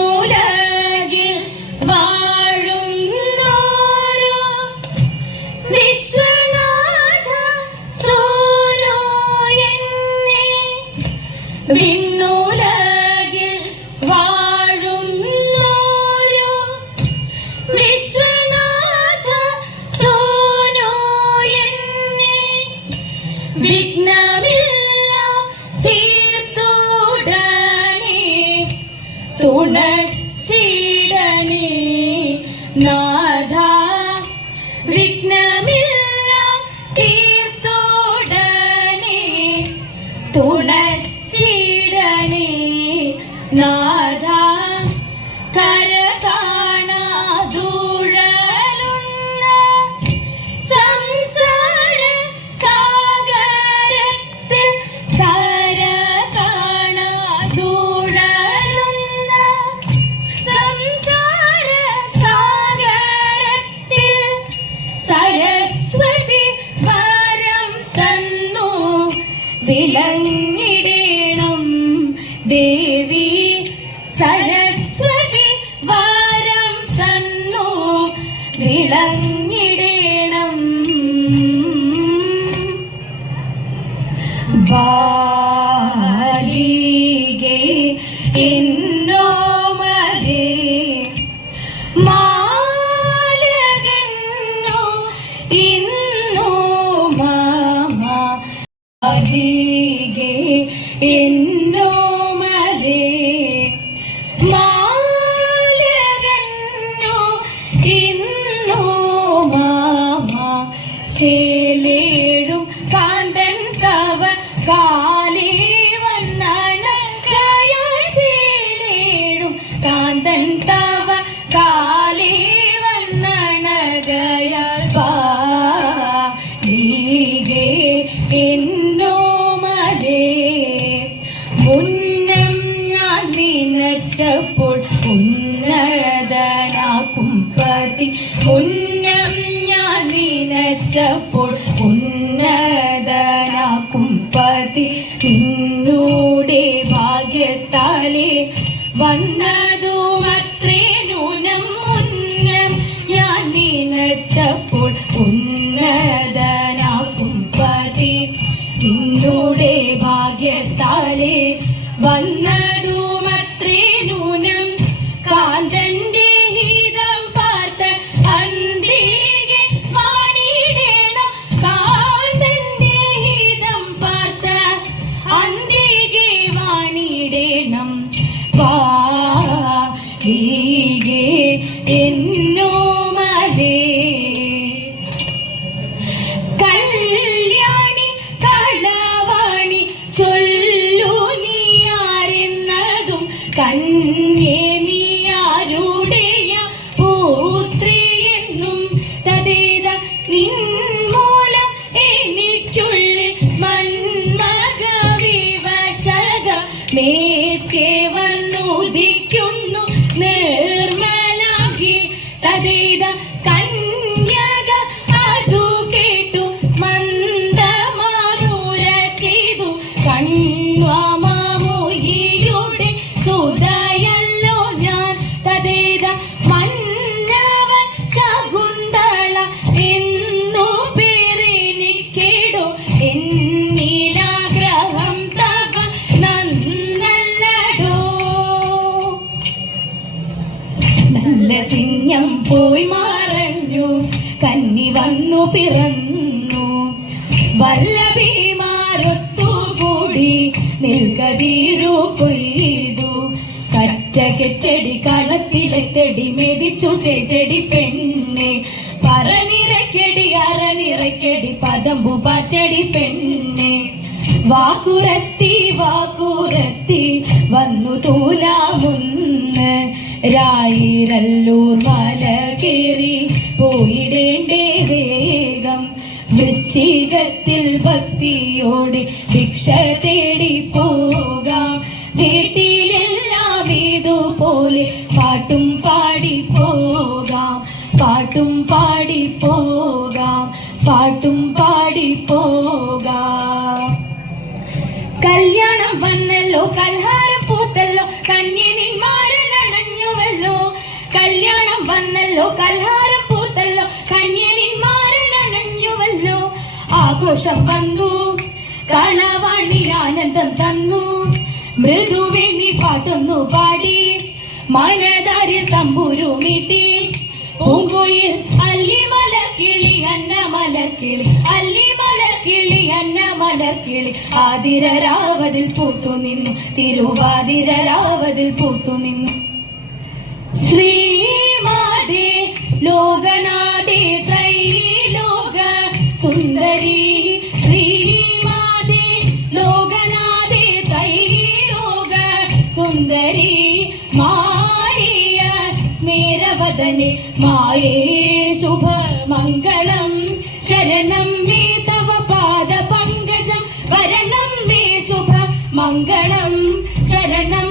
വിണ്ണുലകിൽ വാഴുന്നോരോ വിശ്വനാഥ സൂനോ എന്നെ വിണ്ണുലകിൽ വാഴുന്നോരോ വിശ്വനാഥ സൂനോ എന്നെ വിഘ്നമെല്ലാം തീർത്തുടനെ തുണച്ചിടണേ നാഥ വിഘ്നമെല്ലാം തീർത്തുടനെ തുണച്ചിടണേ നാഥ കര കാണാതുഴലുന്ന സംസാര സാഗരത്തിൽ കര കാണാതുഴലുന്ന സംസാര സാഗരത്തിൽ സരസ്വതി വരം തന്നു വിളങ്ങിടേണം ദേവി സരസ്വതി വരം തന്നു വിളങ്ങിടേണം ബാലികേ എന്നോമലേ മാലകന്നോ ഇന്നോ മമ ബാലികേ എന്നോമലേ മാലകന്നോ ഇന്നോ മമ ചേലേഴും കാന്തൻ കവ കാലേ വന്നണകയാൽ ചേലേഴും കാന്തൻ തവ കാലേ വന്നണകയാൽ പാലികേ എന്നോമലേ മുന്നം ഞാൻ നിനച്ചപ്പോൾ ഉന്നതനാക്കും പതി മുന്നം ഞാൻ നിനച്ചപ്പോൾ ഉന്നതനാക്കും പതി നിന്നൂടെ ഭാഗ്യത്താലേ വന്നതുമത്രേ നൂനം മുന്നം ഞാൻ നിനച്ചപ്പോൾ ഉന്നതനാക്കും പതി നിന്നൂടെ ഭാഗ്യത്താലേ വന്നതുമത്രേ നൂനം കാന്തന്റെ ഹിതം പാർത്ത് അന്തികെ വാണിടേണം കാന്തന്റെ ഹിതം പാർത്ത് അന്തികെ വാണിടേണം വാലികേ എന്നോമലേ കല്യാണി കളവാണി ചൊല്ലു നീയാരെന്നതും കന്യേ നീയാരുടെയ പുത്രിയെന്നും തദേത നിൻമൂലം എനിക്കുള്ളിൽ മന്മക വിവശത മേൽക്കേ വന്നുദിക്കുന്നു നിർമ്മലാകി തദേത കന്യക അതു കേട്ടു മന്ദമാരൂര ചെയ്തു കണ്വാമോയിയുടെ സുതയല്ലോ ഞാൻ തദേത മന്നവൻ ശകുന്തള എന്നു പേരെനിക്കേടോ എന്നിലാഗ്രഹം തവ നന്നല്ലടോ നല്ല ചിഹ്നം പോയി മറഞ്ഞു കന്നി വന്നു പിറന്നു വല്ലഭിമാരൊത്തുകൂടി നിൽക്കതീരു കൊയ്തു കറ്റ കെറ്റടി കളത്തിലെത്തടി മെതിച്ചു ചേറ്റടി പെണ്ണെ പറനിറക്കടി അറനിറക്കടി പദമ്പു പാച്ചടി പെണ്ണെ വാക്കുരത്തി വാക്കുരത്തി വന്നു തൂലാമുന്ന് രായിരല്ലൂർ മല കേറി പോയിടേണ്ടേ വേഗം വൃശ്ചികത്തിൽ ഭക്തിയോടെ ഭിക്ഷ തേടി പോകാം വീട്ടിലെല്ലാം ഇതുപോലെ പാട്ടും പാടി പോകാം പാട്ടും പാടി പോകാം പാട്ടും പാടി പോകാം. ആഘോഷം വന്നു കളവാണി ആനന്ദം തന്നു മൃദുവേണി പാട്ടൊന്നു പാടി മനതാരിൽ തമ്പുരു മീട്ടി പൂങ്കുയിൽ അല്ലിമലക്കിളി അന്നമലക്കിളി അല്ലിമലക്കിളി അന്നമലക്കിളി ആതിരരാവതിൽ പൂത്തു നിന്നു തിരുവാതിരരാവതിൽ പൂത്തു നിന്നു ശ്രീമാതേ ലോകനാഥേ ത്രൈലോക സുന്ദരി ശ്രീമാതേ ലോകനാഥേ ത്രൈലോക സുന്ദരി മായ സ്മേരവദനെ മായേ ശുഭമംഗളം ശരണം മേ തവ പാദ പങ്കജം വരണം മേ ശുഭമംഗളം ശരണം